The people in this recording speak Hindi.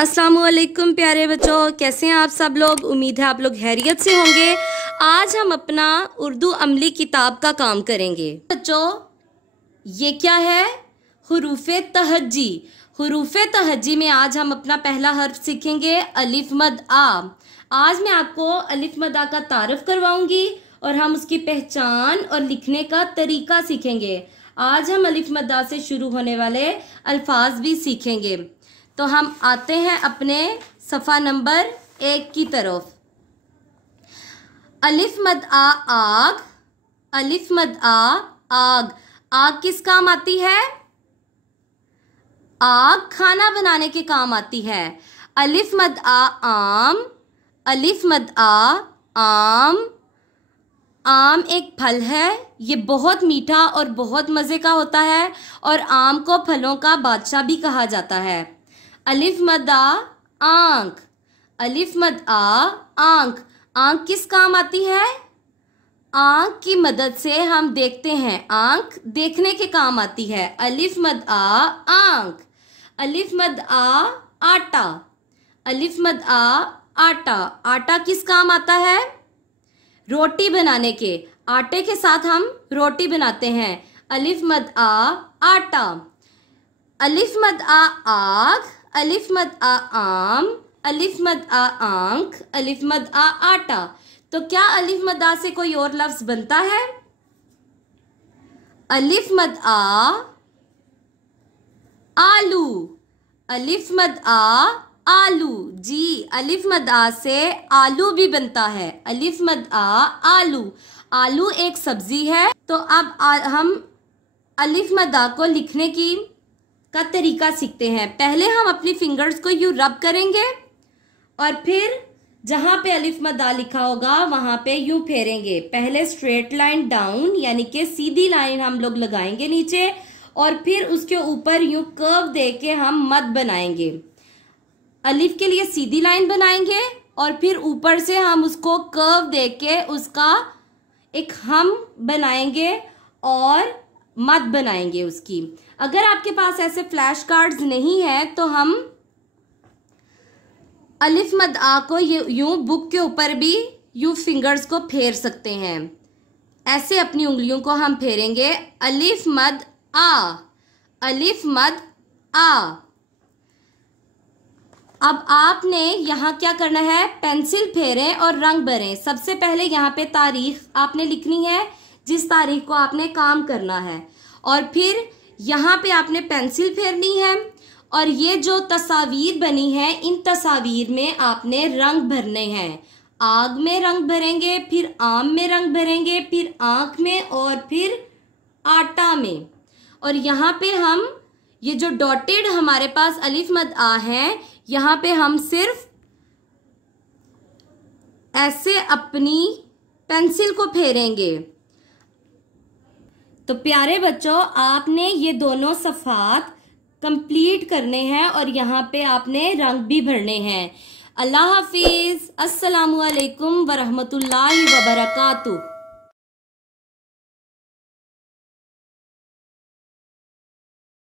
अस्सलामुअलैकुम प्यारे बच्चों, कैसे हैं आप सब लोग। उम्मीद है आप लोग खैरियत से होंगे। आज हम अपना उर्दू अमली किताब का काम करेंगे। बच्चों ये क्या है? हुरूफे तहज्जी। हुरूफे तहज्जी में आज हम अपना पहला हर्फ सीखेंगे अलिफ मद आ। आज मैं आपको अलिफ मद आ का तारुफ करवाऊंगी और हम उसकी पहचान और लिखने का तरीका सीखेंगे। आज हम अलिफ मद आ से शुरू होने वाले अल्फाज भी सीखेंगे। तो हम आते हैं अपने सफ़ा नंबर 1 की तरफ। अलिफ मद आ आग। अलिफ मद आ आग। आग किस काम आती है? आग खाना बनाने के काम आती है। अलिफ मद आ आम। अलिफ मद आ आम। आम एक फल है, ये बहुत मीठा और बहुत मज़े का होता है और आम को फलों का बादशाह भी कहा जाता है। अलिफ मद आ आंख। अलिफ मद आ आंख। आंख किस काम आती है? आंख की मदद से हम देखते हैं, आंख देखने के काम आती है। अलिफ मद आ आंख। अलिफ मद आ आटा। अलिफ मद आ आटा। आटा किस काम आता है? रोटी बनाने के। आटे के साथ हम रोटी बनाते हैं। अलिफ मद आ आटा। अलिफ मद आ आग। अलिफ मद आ आम। अलिफ मद आ आंख। अलिफ मद आ आटा। तो क्या अलिफ मद आ से कोई और लफ्ज बनता है? अलिफ मद आ आलू। अलिफ मद आ आलू। जी, अलिफ मद आ से आलू भी बनता है। अलिफ मद आ आलू। आलू एक सब्जी है। तो अब हम अलिफ मद आ को लिखने का तरीका सीखते हैं। पहले हम अपनी फिंगर्स को यूं रब करेंगे और फिर जहां पे अलिफ मद आ लिखा होगा वहां पे यूं फेरेंगे। पहले स्ट्रेट लाइन डाउन यानी कि सीधी लाइन हम लोग लगाएंगे नीचे और फिर उसके ऊपर यूं कर्व दे के हम मद बनाएंगे। अलिफ के लिए सीधी लाइन बनाएंगे और फिर ऊपर से हम उसको कर्व दे के उसका एक हम बनाएंगे और मद बनाएंगे उसकी। अगर आपके पास ऐसे फ्लैश कार्ड्स नहीं है तो हम अलिफ मद आ को यूं बुक के ऊपर भी यूं फिंगर्स को फेर सकते हैं। ऐसे अपनी उंगलियों को हम फेरेंगे। अलिफ मद आ। अलिफ मद आ। अब आपने यहाँ क्या करना है? पेंसिल फेरें और रंग भरें। सबसे पहले यहाँ पे तारीख आपने लिखनी है, जिस तारीख को आपने काम करना है, और फिर यहाँ पे आपने पेंसिल फेरनी है और ये जो तस्वीर बनी है इन तस्वीर में आपने रंग भरने हैं। आग में रंग भरेंगे, फिर आम में रंग भरेंगे, फिर आंख में और फिर आटा में। और यहाँ पे हम ये जो डॉटेड हमारे पास अलिफ मद आ है, यहाँ पे हम सिर्फ ऐसे अपनी पेंसिल को फेरेंगे। तो प्यारे बच्चों, आपने ये दोनों सफ़ात कंप्लीट करने हैं और यहाँ पे आपने रंग भी भरने हैं। अल्लाह हाफिज। अस्सलामु अलैकुम वरहमतुल्लाहि वबरकातुहू।